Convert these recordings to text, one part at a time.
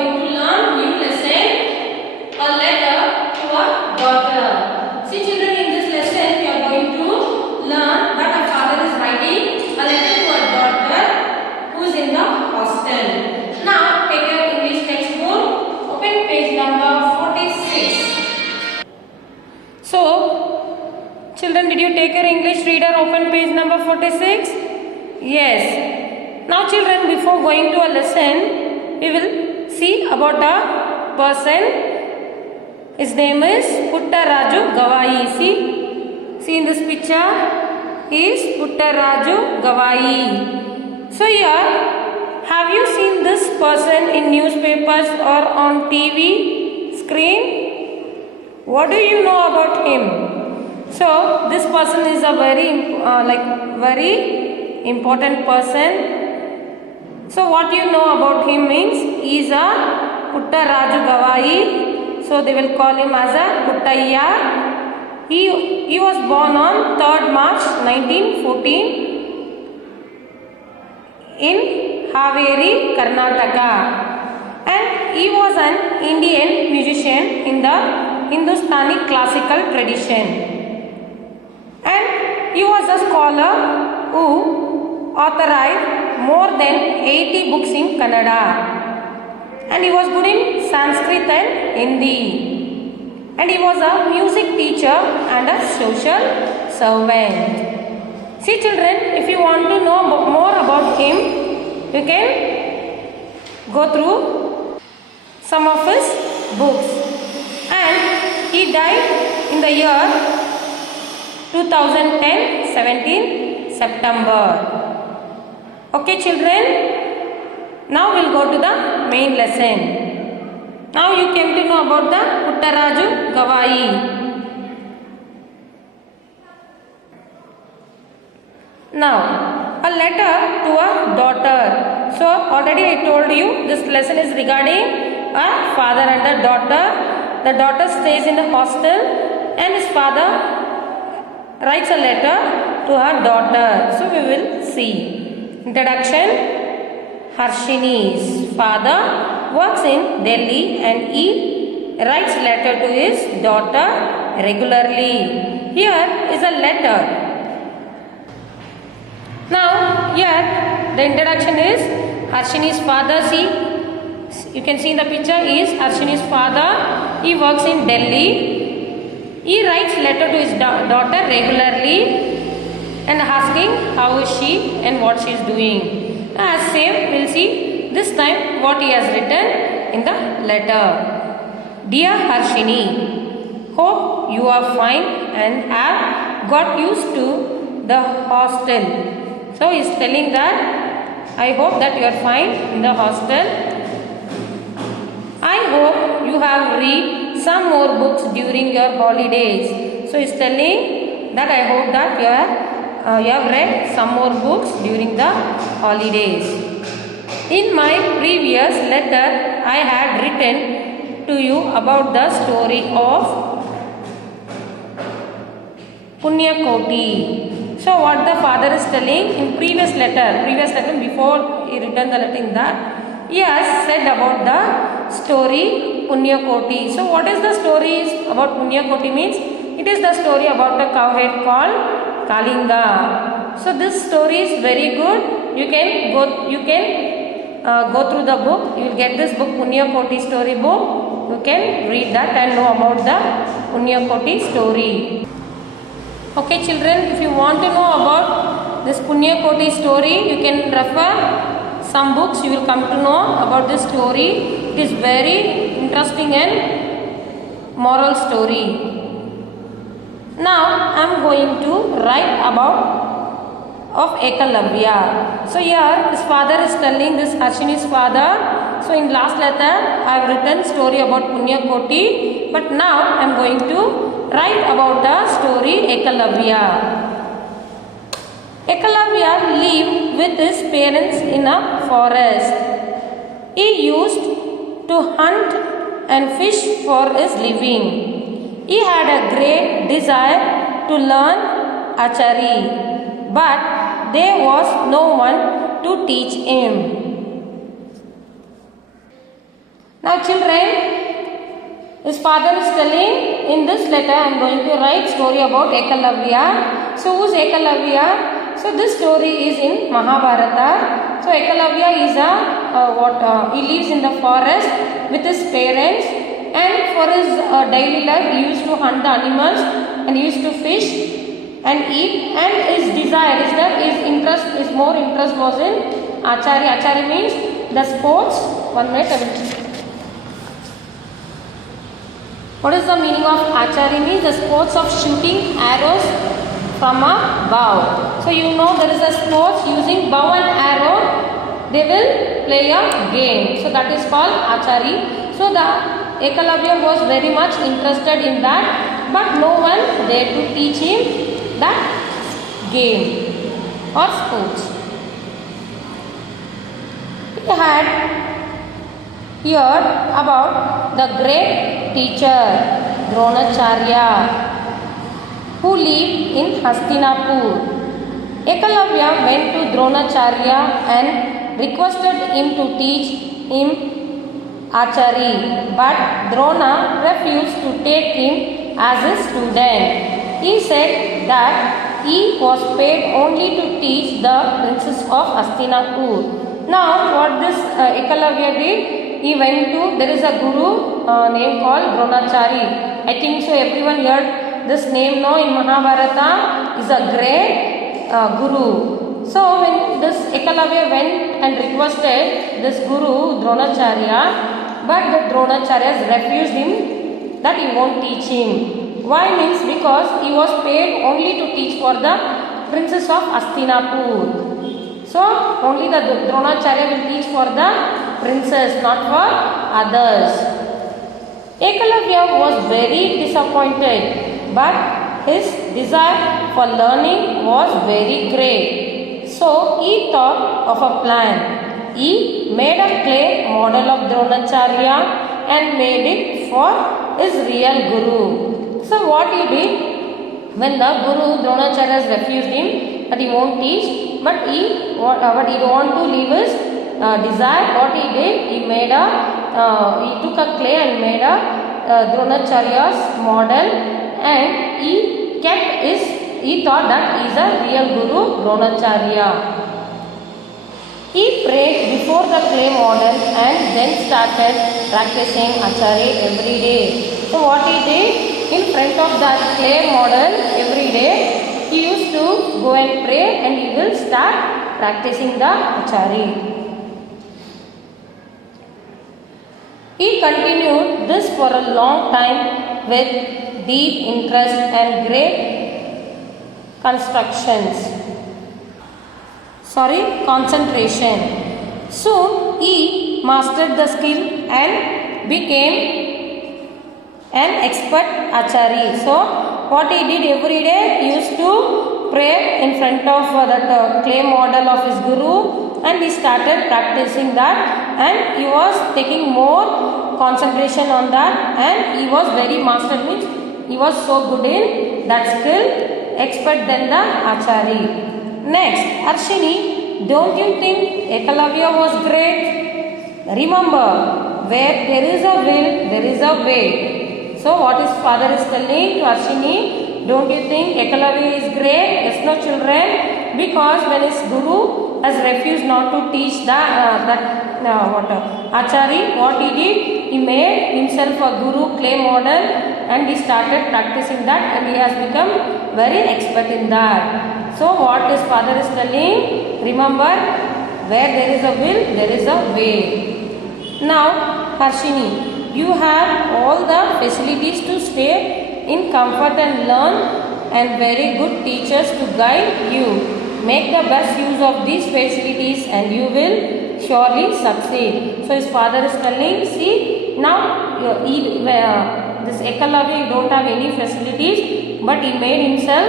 going to learn new lesson, a letter to a daughter. See children, in this lesson we are going to learn that a father is writing a letter to a daughter who is in the hostel. Now take your English textbook, open page number 46. So children, did you take your English reader, open page number 46? Yes. Now children, before going to a lesson, we will see about a person. His name is Puttaraju Gavai. See in this picture, he is Puttaraju Gavai. So here, have you seen this person in newspapers or on TV screen? What do you know about him? So this person is a very important person. So what you know about him means he is a Puttaraju Gavai. So they will call him as a Puttayya. He was born on 3rd March 1914 in Haveri, Karnataka. And he was an Indian musician in the Hindustani classical tradition. And he was a scholar who authorized more than 80 books in Kannada, and he was good in Sanskrit and Hindi, and he was a music teacher and a social servant. See children, if you want to know more about him, you can go through some of his books. And he died in the year 2010, 17 September. Okay children, now we'll go to the main lesson. Now you came to know about the Puttaraju Gavai. Now, a letter to a daughter. So already I told you this lesson is regarding a father and a daughter. The daughter stays in the hostel and his father writes a letter to her daughter. So we will see. Introduction. Harshini's father works in Delhi and he writes letter to his daughter regularly. Here is a letter. Now here the introduction is Harshini's father. See, you can see in the picture is Harshini's father. He works in Delhi. He writes letter to his daughter regularly and asking how is she and what she is doing. As same, we will see this time what he has written in the letter. Dear Harshini, hope you are fine and have got used to the hostel. So he is telling that I hope that you are fine in the hostel. I hope you have read some more books during your holidays. So he is telling that I hope that you have read some more books during the holidays. In my previous letter, I had written to you about the story of Punyakoti. So what the father is telling in previous letter before he written the letter in that, he has said about the story Punyakoti. So what is the story about Punyakoti means? It is the story about a cowhead called Kalinga. So this story is very good. You can go through the book. You will get this book, Punyakoti story book. You can read that and know about the Punyakoti story. Okay children, if you want to know about this Punyakoti story, you can refer some books. You will come to know about this story. It is very interesting and moral story. Now I am going to write about of Ekalavya. So here his father is telling this Harshini's father. So in last letter I have written story about Punyakoti, but now I am going to write about the story Ekalavya. Ekalavya lived with his parents in a forest. He used to hunt and fish for his living. He had a great desire to learn archery, but there was no one to teach him. Now children, his father is telling, in this letter I am going to write story about Ekalavya. So who is Ekalavya? So this story is in Mahabharata. So Ekalavya is he lives in the forest with his parents, and for his daily life he used to hunt the animals and he used to fish and eat, and his desire is that his more interest was in Acharya. Acharya means the sports. 1 minute I will. What is the meaning of Acharya? Means the sports of shooting arrows from a bow. So you know there is a sports using bow and arrow. They will play a game. So that is called Acharya. So the Ekalavya was very much interested in that, but no one dared to teach him that game or sports. He had heard about the great teacher Dronacharya who lived in Hastinapur. Ekalavya went to Dronacharya and requested him to teach him Acharya, but Drona refused to take him as a student. He said that he was paid only to teach the princess of Hastinapur. Now what this Ekalavya did, he went to, there is a guru name called Dronacharya. I think so everyone heard this name now in Mahabharata. Is a great guru. So when this Ekalavya went and requested this guru Dronacharya, but the Dronacharya refused him that he won't teach him. Why? Means because he was paid only to teach for the princess of Hastinapur. So only the Dronacharya will teach for the princess, not for others. Ekalavya was very disappointed, but his desire for learning was very great. So he thought of a plan. He made a clay model of Dronacharya and made it for his real guru. So what he did, when the guru Dronacharya refused him that he won't teach, but he don't want to leave his desire, what he did, he took a clay and made a Dronacharya's model, and he thought that he is a real guru Dronacharya. He prayed before the clay model and then started practicing Acharya every day. So what he did, in front of that clay model every day, he used to go and pray and he will start practicing the Acharya. He continued this for a long time with deep interest and great concentration. Soon he mastered the skill and became an expert Acharya. So what he did every day, he used to pray in front of that clay model of his guru, and he started practicing that, and he was taking more concentration on that, and he was very mastered, means he was so good in that skill, expert than the Acharya. Next, Arshini, don't you think Ekalavya was great? Remember, where there is a will, there is a way. So what his father is telling to Arshini, don't you think Ekalavya is great? Yes, no children, because when his guru has refused not to teach Acharya, what he did, he made himself a guru clay model and he started practicing that, and he has become very expert in that. So what his father is telling, remember, where there is a will, there is a way. Now Harshini, you have all the facilities to stay in comfort and learn, and very good teachers to guide you. Make the best use of these facilities and you will surely succeed. So his father is telling, see, now this Ekalavya, you don't have any facilities, but he made himself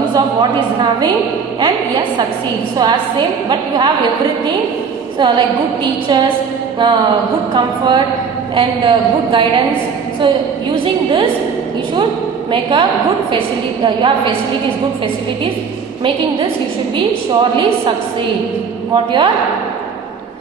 use of what is having, and he has succeeded. So as same, but you have everything, so like good teachers, good comfort and good guidance. So using this, you should make a good facility. You have facilities, good facilities. Making this, you should be surely succeed what you are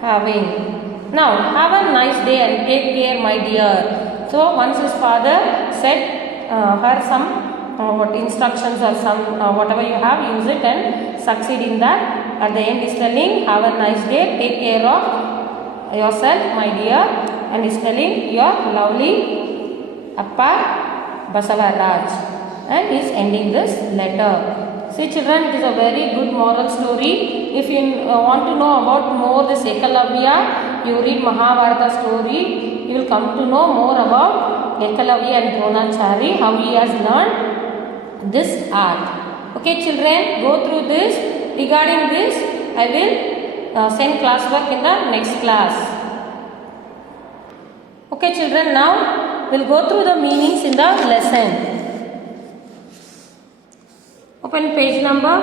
having. Now, have a nice day and take care, my dear. So, once his father said her some what instructions or some whatever you have, use it and succeed in that. At the end, is telling, have a nice day, take care of yourself, my dear, and is telling your lovely Appa Basavaraj, and is ending this letter. See children, it is a very good moral story. If you want to know about more this Ekalavya, you read Mahabharata story, you will come to know more about Ekalavya and Dronachari, how he has learned this art. Okay children, go through this. Regarding this, I will send classwork in the next class. Okay children, now we will go through the meanings in the lesson. Open page number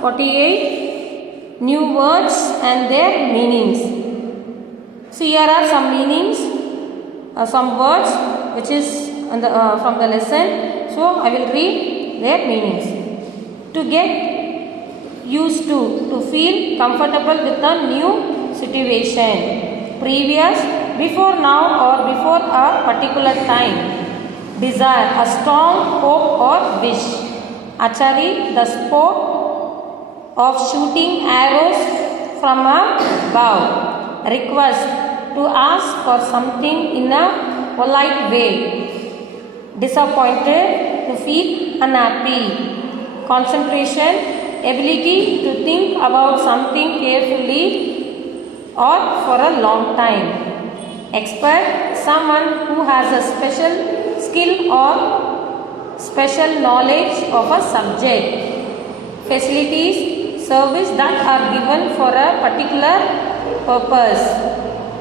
48. New words and their meanings. So here are some meanings, some words which is on the, from the lesson. So I will read their meanings. To get used to feel comfortable with a new situation. Previous, before now or before a particular time. Desire, a strong hope or wish. Archery, the sport of shooting arrows from a bow. Request, to ask for something in a polite way. Disappointed, to feel unhappy. Concentration, ability to think about something carefully or for a long time. Expert, someone who has a special skill or special knowledge of a subject. Facilities, service that are given for a particular purpose.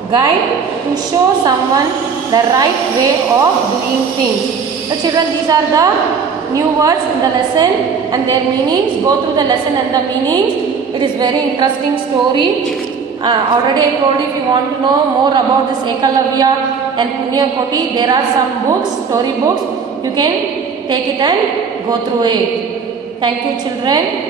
Guide, to show someone the right way of doing things. So children, these are the new words in the lesson and their meanings. Go through the lesson and the meanings. It is very interesting story. Already I told you, if you want to know more about this Ekalavya and Punyakoti, there are some books, story books. You can take it and go through it. Thank you children.